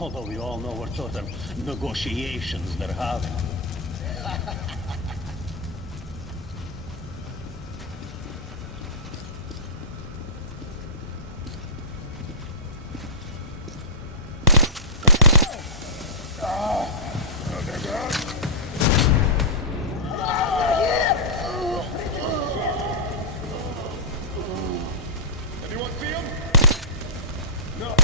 Although we all know what sort of negotiations they're having. Anyone see him? No.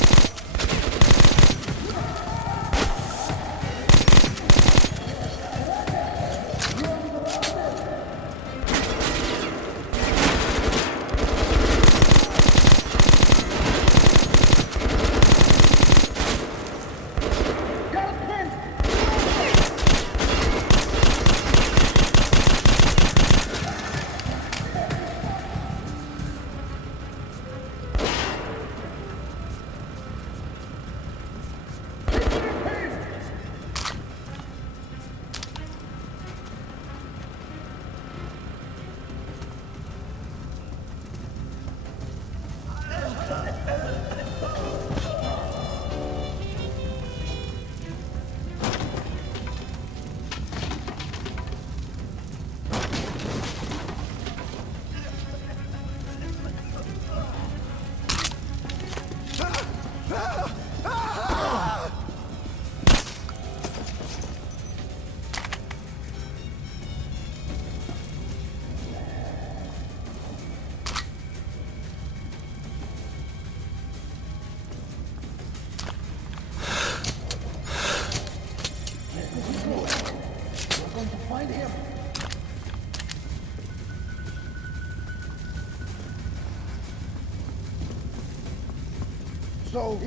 So,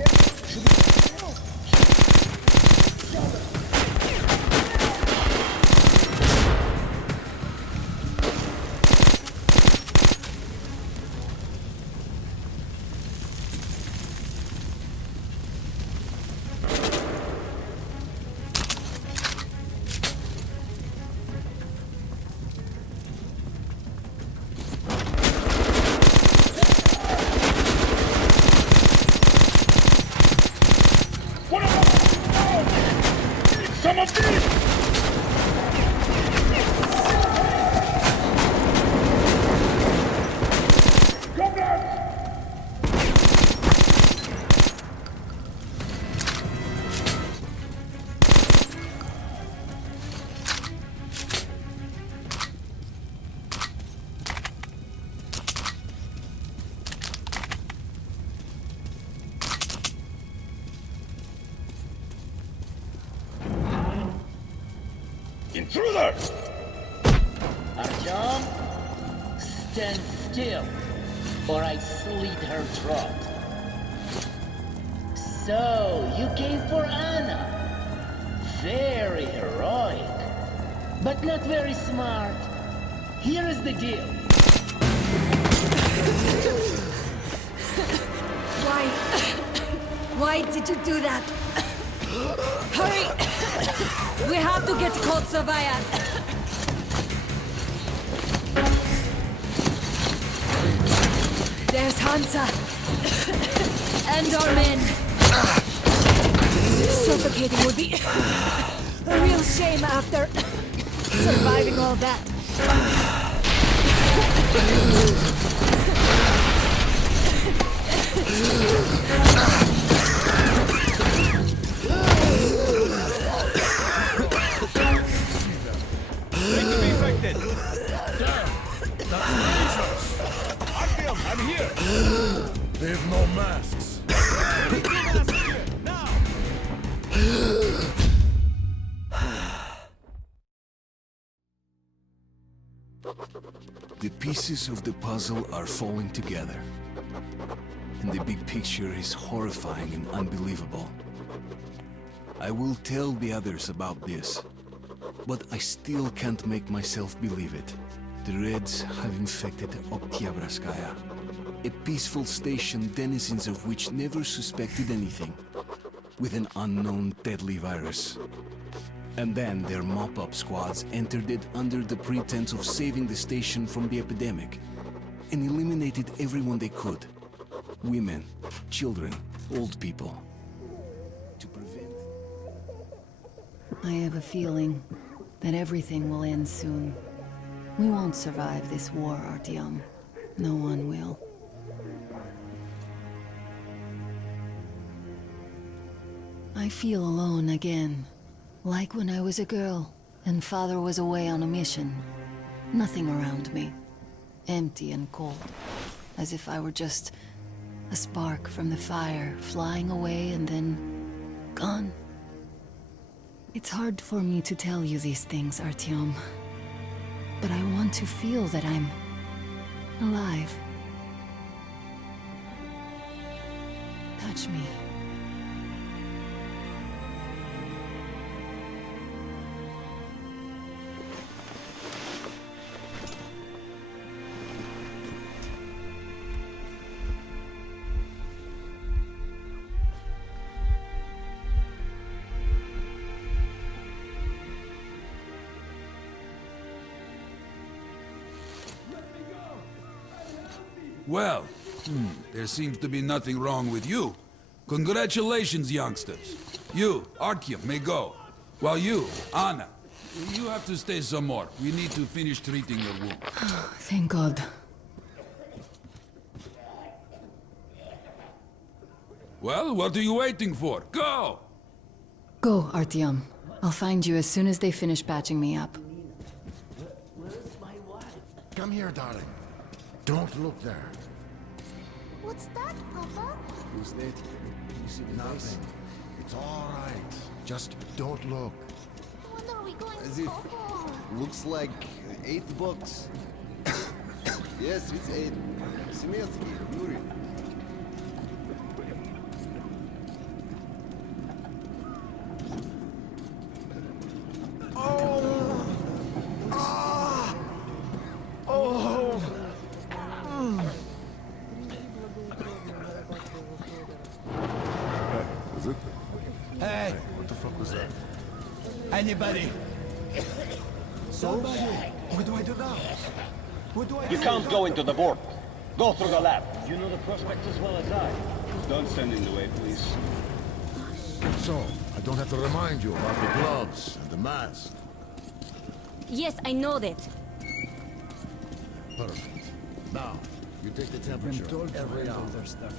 Some of these! Come back! Intruder! Artyom, stand still, or I slit her throat. So, you came for Anna. Very heroic, but not very smart. Here is the deal. Why did you do that? Hurry! We have to get Kotsovaya! There's Hansa! And our men! Suffocating would be a real shame after surviving all that. I'm here! they've no masks. Now! The pieces of the puzzle are falling together. And the big picture is horrifying and unbelievable. I will tell the others about this, but I still can't make myself believe it. The Reds have infected Oktyabrskaya, a peaceful station denizens of which never suspected anything, with an unknown deadly virus. And then their mop-up squads entered it under the pretense of saving the station from the epidemic, and eliminated everyone they could. Women, children, old people. to prevent. I have a feeling that everything will end soon. We won't survive this war, Artyom. No one will. I feel alone again. Like when I was a girl, and Father was away on a mission. Nothing around me. Empty and cold. As if I were just a spark from the fire, flying away and then gone. It's hard for me to tell you these things, Artyom. But I want to feel that I'm alive. Touch me. Well, there seems to be nothing wrong with you. Congratulations, youngsters. You, Artyom, may go. While you, Anna, you have to stay some more. We need to finish treating your wound. Thank God. Well, what are you waiting for? Go! Go, Artyom. I'll find you as soon as they finish patching me up. Come here, darling. Don't look there. What's that, Papa? Who's that? You see the Nothing. It's all right. Just don't look. When are we going As to if- go home? Looks like 8 bucks. Yes, it's 8. Semetsky, Yuri. Was it? Hey, What the fuck was that? anybody? Somebody? What do I do now? What do I do? You can't go into the vault. Go through the lab. You know the prospect as well as I. Don't stand in the way, please. So, I don't have to remind you about the gloves and the mask. Yes, I know that. Perfect. Now, you take the temperature every hour.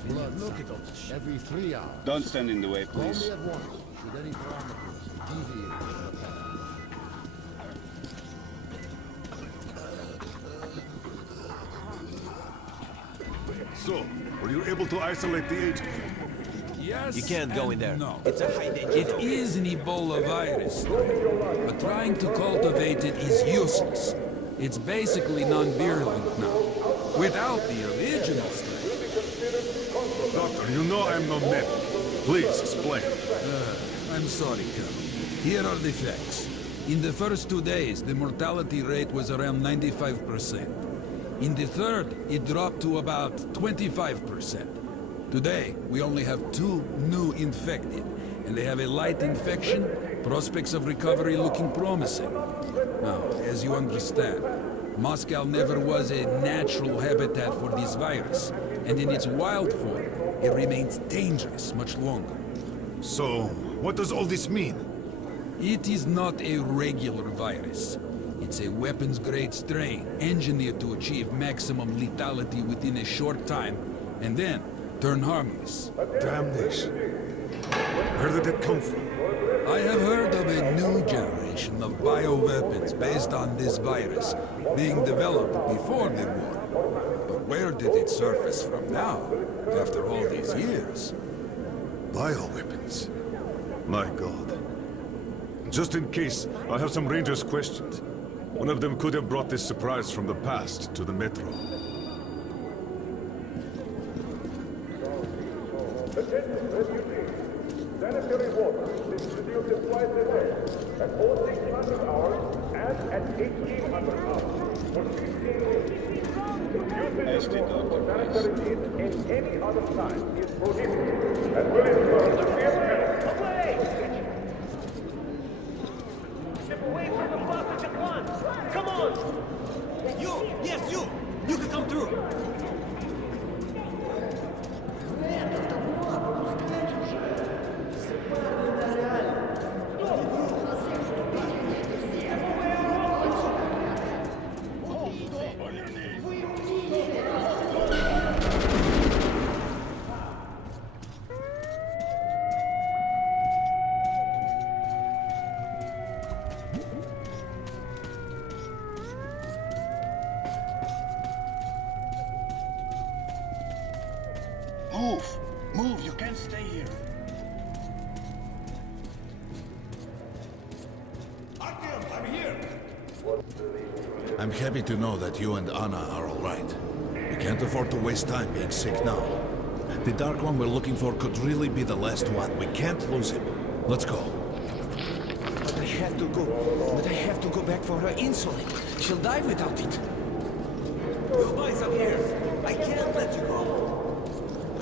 Blood look at those. Every 3 hours. Don't stand in the way, Call please. me at once should any parameters deviate from the pattern. So, were you able to isolate the agent? Yes. You can't go in there. No. It's a high danger. It is an Ebola virus, but trying to cultivate it is useless. It's basically non-virulent now, without the original strain. Doctor, you know I'm no medic. Please, explain. I'm sorry, Colonel. Here are the facts. In the first 2 days, the mortality rate was around 95%. In the third, it dropped to about 25%. Today, we only have 2 new infected, and they have a light infection, prospects of recovery looking promising. Now, as you understand, Moscow never was a natural habitat for this virus, and in its wild form, it remains dangerous much longer. So, what does all this mean? It is not a regular virus. It's a weapons-grade strain, engineered to achieve maximum lethality within a short time, and then turn harmless. Damnation. Where did it come from? I have heard of a new generation of bioweapons based on this virus being developed before the war. But where did it surface from now, after all these years? Bioweapons. My God. Just in case, I have some Rangers questions. One of them could have brought this surprise from the past to the Metro. Sanitary water distributed twice a day at 0600 hours and at 1800 hours for 16 weeks. Usage of water for sanitary needs in any other time is prohibited and will incur severe penalties. Away! Step away from the faucet at once! Come on! You! Yes, you! You can come through! Move! Move, you can't stay here. I'm happy to know that you and Anna are all right. We can't afford to waste time being sick now. The Dark One we're looking for could really be the last one. We can't lose him. Let's go. But I have to go. But I have to go back for her insulin. She'll die without it. You buy some here. I can't let you go.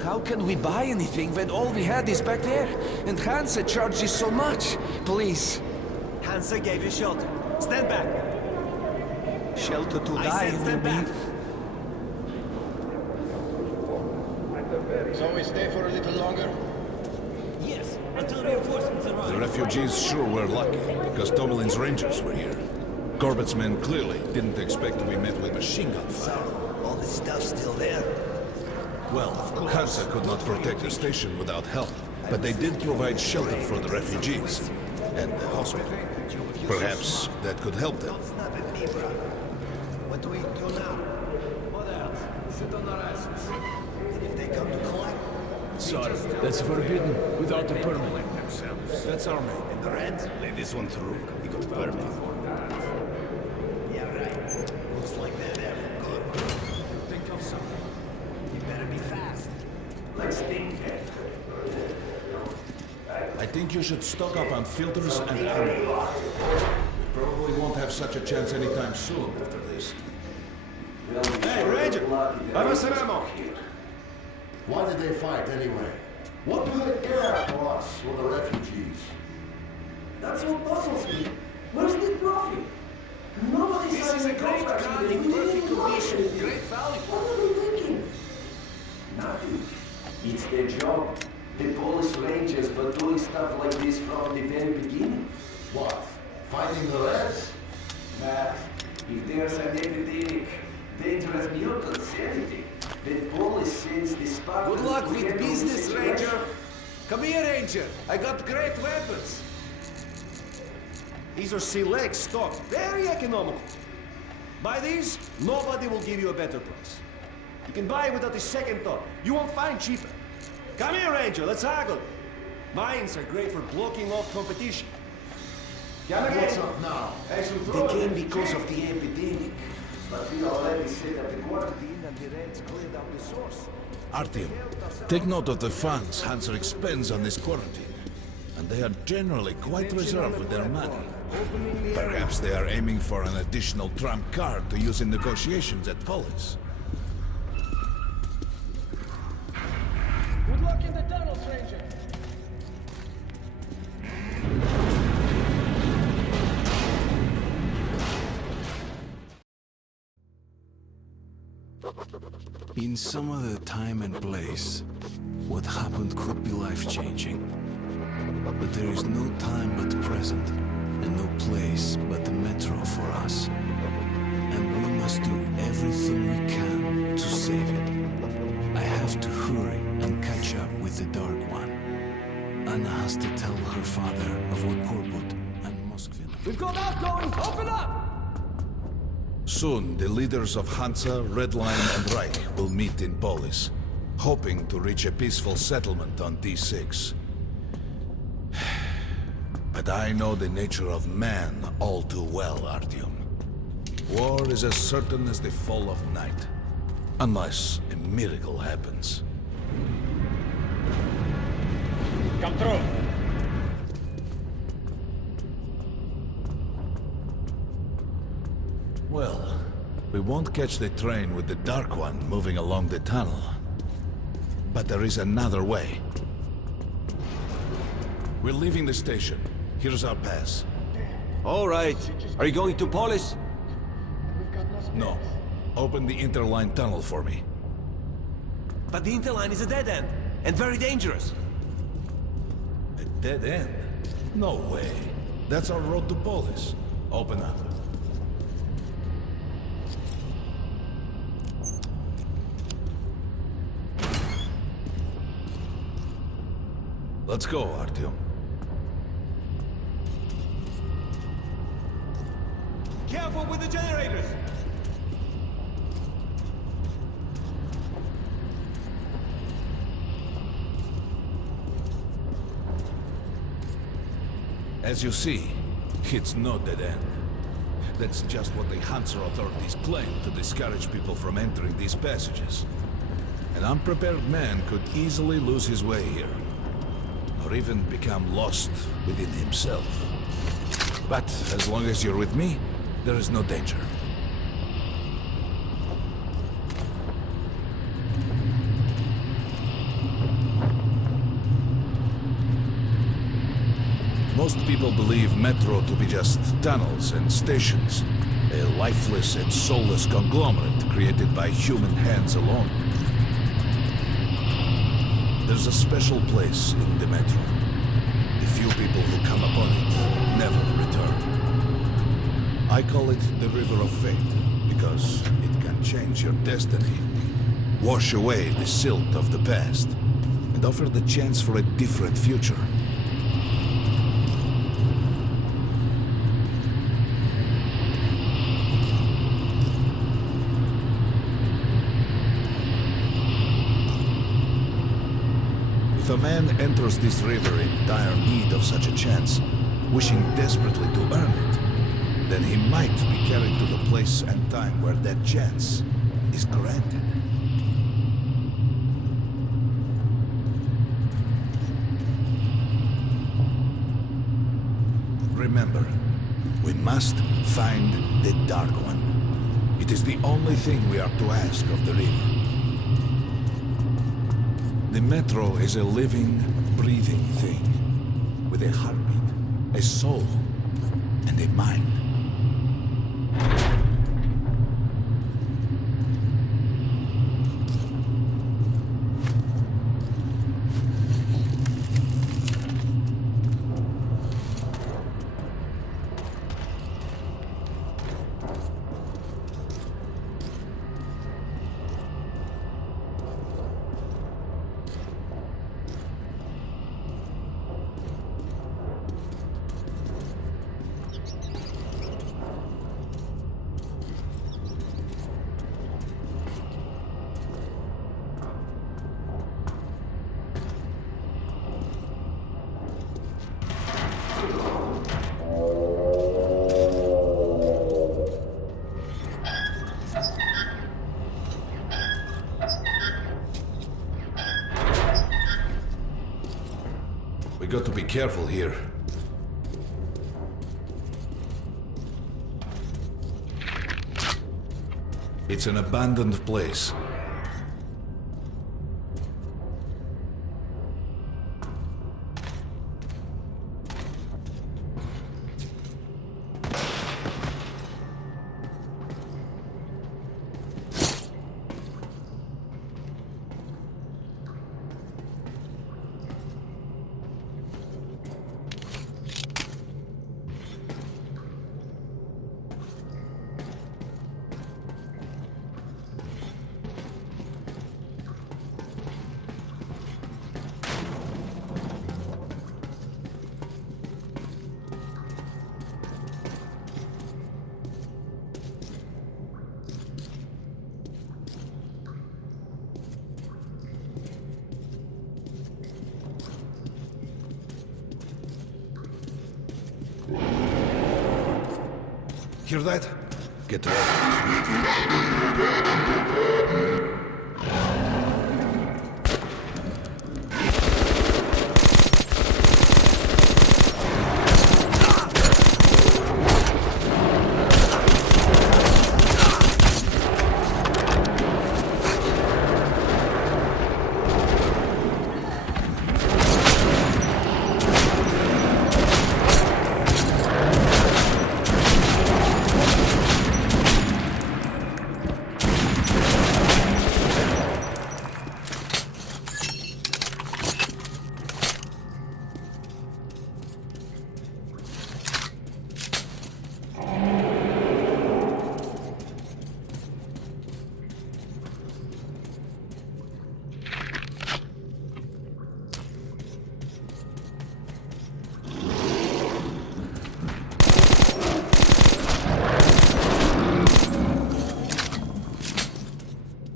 How can we buy anything when all we had is back there? And Hansa charges so much. Please. Hansa gave you shelter. Stand back. Shelter to die, you mean? So we stay for a little longer? Yes, until reinforcements arrive. The refugees sure were lucky, because Tomelin's rangers were here. Corbett's men clearly didn't expect to be met with machine gun fire. All this stuff's still there. Well, Hansa could not protect the station without help, but they did provide shelter for the refugees and the hospital. Perhaps that could help them. What do we do now? What else? Sit on our asses. And if they come to collect? Sorry, that's forbidden without a permit. That's our man. And the rent? Lay this one through. You got a permit. Yeah, right. Looks like they're there for good. Think of something. You better be fast. Let's think. I think you should stock up on filters and ammo. Probably won't have such a chance anytime soon after this. Hey, Ranger! Have us some ammo! Why did they fight anyway? What do they care for us or the refugees? That's what puzzles me. Where's the profit? Nobody signs a contract with them. We didn't do anything. Great value. What are they thinking? Nothing. It's their job. The Polish Rangers were doing stuff like this from the very beginning. What? Fighting the Reds? Nah, if there's an epidemic, dangerous mutants, anything, the Polish sends the Spartans. Good luck to with handle the business, situation. Ranger. Come here, Ranger. I got great weapons. These are select stock, very economical. Buy these, nobody will give you a better price. You can buy without a second thought. You won't find cheaper. Come here, Ranger, let's haggle. Mines are great for blocking off competition. What's up now? They came because of the epidemic. But we already set up the quarantine and the Reds cleared out the source. Artyom, take note of the funds Hansa expends on this quarantine. And they are generally quite reserved with their money. Perhaps they are aiming for an additional trump card to use in negotiations at Polis. Good luck in the tunnels, Ranger. In some other time and place, what happened could be life-changing. But there is no time but present, and no place but the metro for us. And we must do everything we can to save it. I have to hurry and catch up with the Dark One. Anna has to tell her father of what Korbut and Moskvin... We've got outgoing! Open up! Soon, the leaders of Hansa, Red Line, and Reich will meet in Polis, hoping to reach a peaceful settlement on D6. But I know the nature of man all too well, Artyom. War is as certain as the fall of night, unless a miracle happens. Come through. Well, we won't catch the train with the Dark One moving along the tunnel. But there is another way. We're leaving the station. Here's our pass. All right. Are you going to Polis? No. Open the interline tunnel for me. But the interline is a dead end, and very dangerous. A dead end? No way. That's our road to Polis. Open up. Let's go, Artyom. Careful with the generators! As you see, it's no dead end. That's just what the Hansa authorities claim to discourage people from entering these passages. An unprepared man could easily lose his way here, or even become lost within himself. But as long as you're with me, there is no danger. Most people believe Metro to be just tunnels and stations, a lifeless and soulless conglomerate created by human hands alone. There's a special place in the Metro. The few people who come upon it never return. I call it the River of Fate, because it can change your destiny, wash away the silt of the past, and offer the chance for a different future. If a man enters this river in dire need of such a chance, wishing desperately to earn it, then he might be carried to the place and time where that chance is granted. Remember, we must find the Dark One. It is the only thing we are to ask of the river. The Metro is a living, breathing thing, with a heartbeat, a soul, and a mind. We got to be careful here. It's an abandoned place. Hear that? Get ready.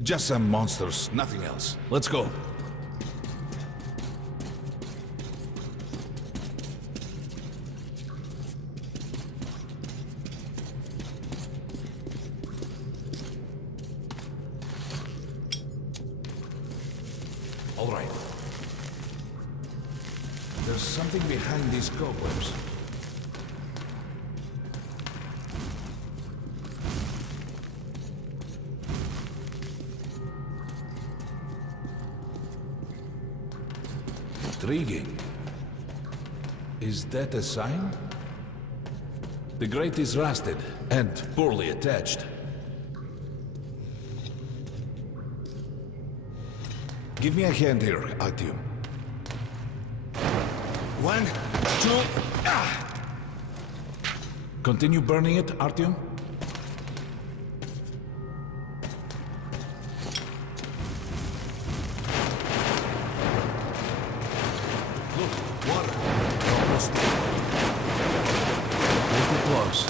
Just some monsters, nothing else. Let's go. There's something behind these cobwebs. Intriguing. Is that a sign? The grate is rusted and poorly attached. Give me a hand here, Artyom. 1, 2, Continue burning it, Artyom. Look, water. Almost there. We'll be close.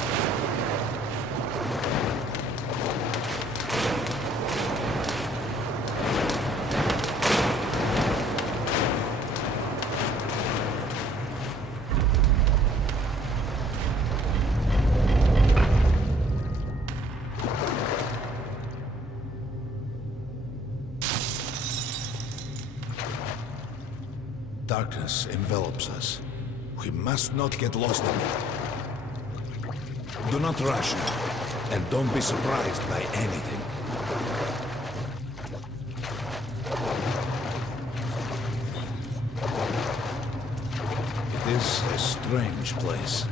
Darkness envelops us. We must not get lost in it. Do not rush now, and don't be surprised by anything. It is a strange place.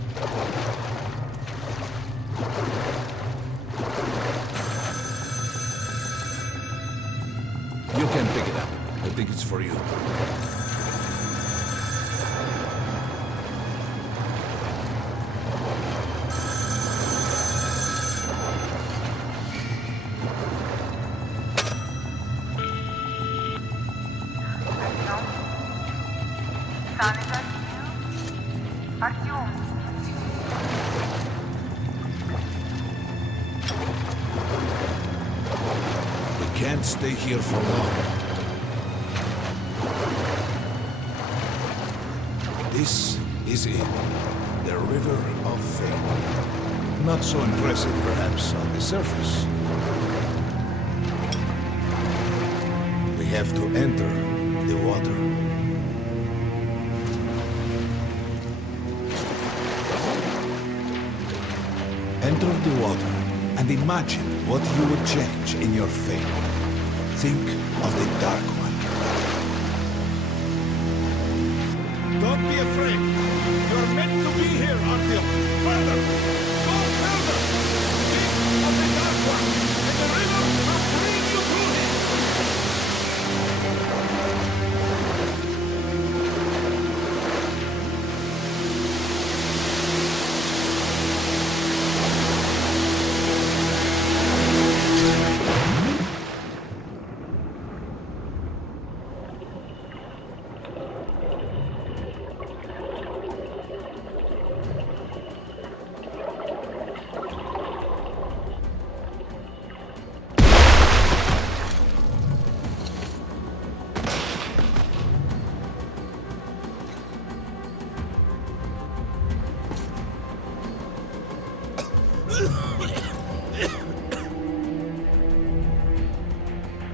You can pick it up. I think it's for you. We can't stay here for long. This is it. The River of Fate. Not so impressive, perhaps, on the surface. We have to enter the water. Enter the water and imagine what you would change in your fate. Think of the Dark One. Don't be afraid. You're meant to be here, Artyom. Further! Go further! Think of the Dark One, and the river will bring you to him!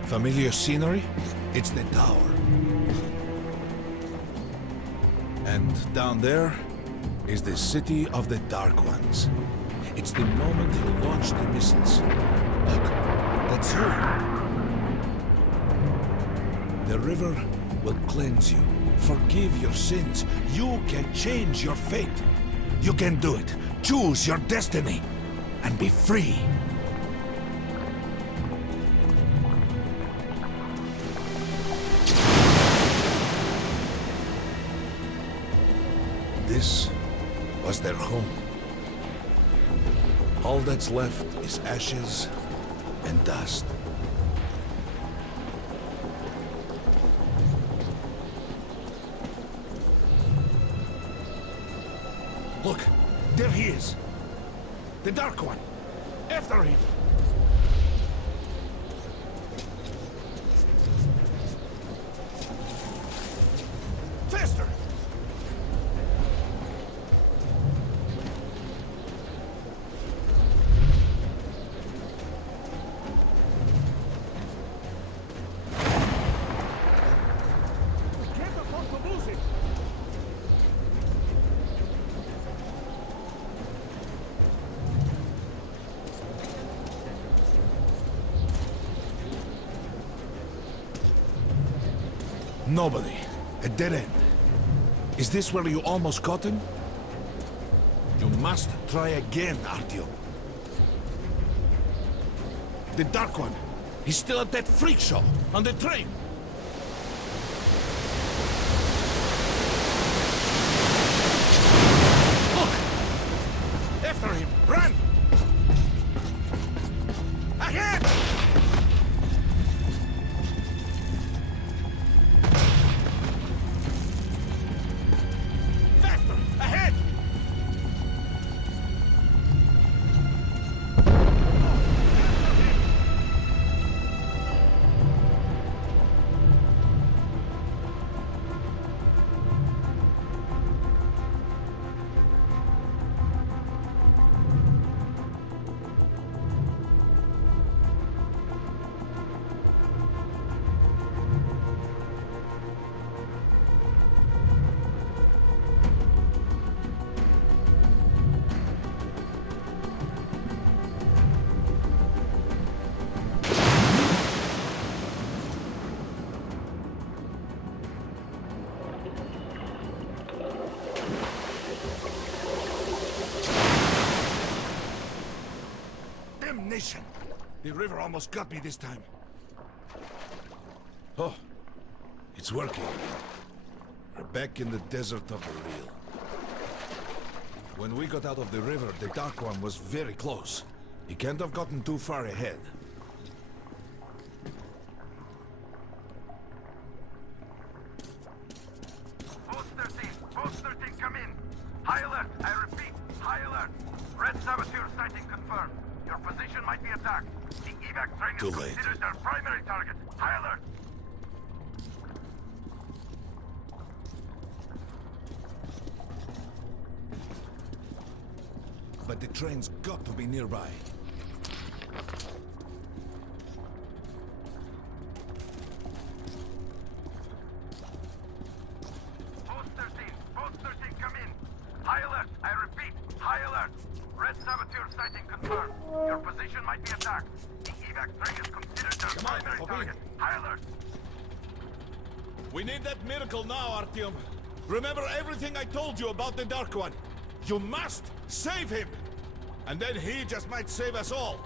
Familiar scenery? It's the tower. And down there is the city of the Dark Ones. It's the moment he'll launch the missiles. Look, that's you. The river will cleanse you, forgive your sins. You can change your fate. You can do it. Choose your destiny and be free. This was their home. All that's left is ashes and dust. Look, there he is. The Dark One. After him. Faster! Nobody. A dead end. Is this where you almost caught him? You must try again, Artyom. The Dark One. He's still at that freak show, on the train. Look! After him! Run! Ahead! Faster! Ahead! Damnation! The river almost got me this time. Oh, it's working. We're back in the desert of the real. When we got out of the river, the Dark One was very close. He can't have gotten too far ahead. Post 13, come in. High alert, I repeat, high alert. Red saboteur sighting confirmed. Your position might be attacked. The evac train Too is late. considered their primary target. High alert. But the train's got to be nearby. Post 13, come in. High alert, I repeat, high alert. Red saboteur sighting confirmed. Your position might be attacked. The evac train is considered their primary target. High alert. We need that miracle now, Artyom. Remember everything I told you about the Dark One. You must save him! And then he just might save us all.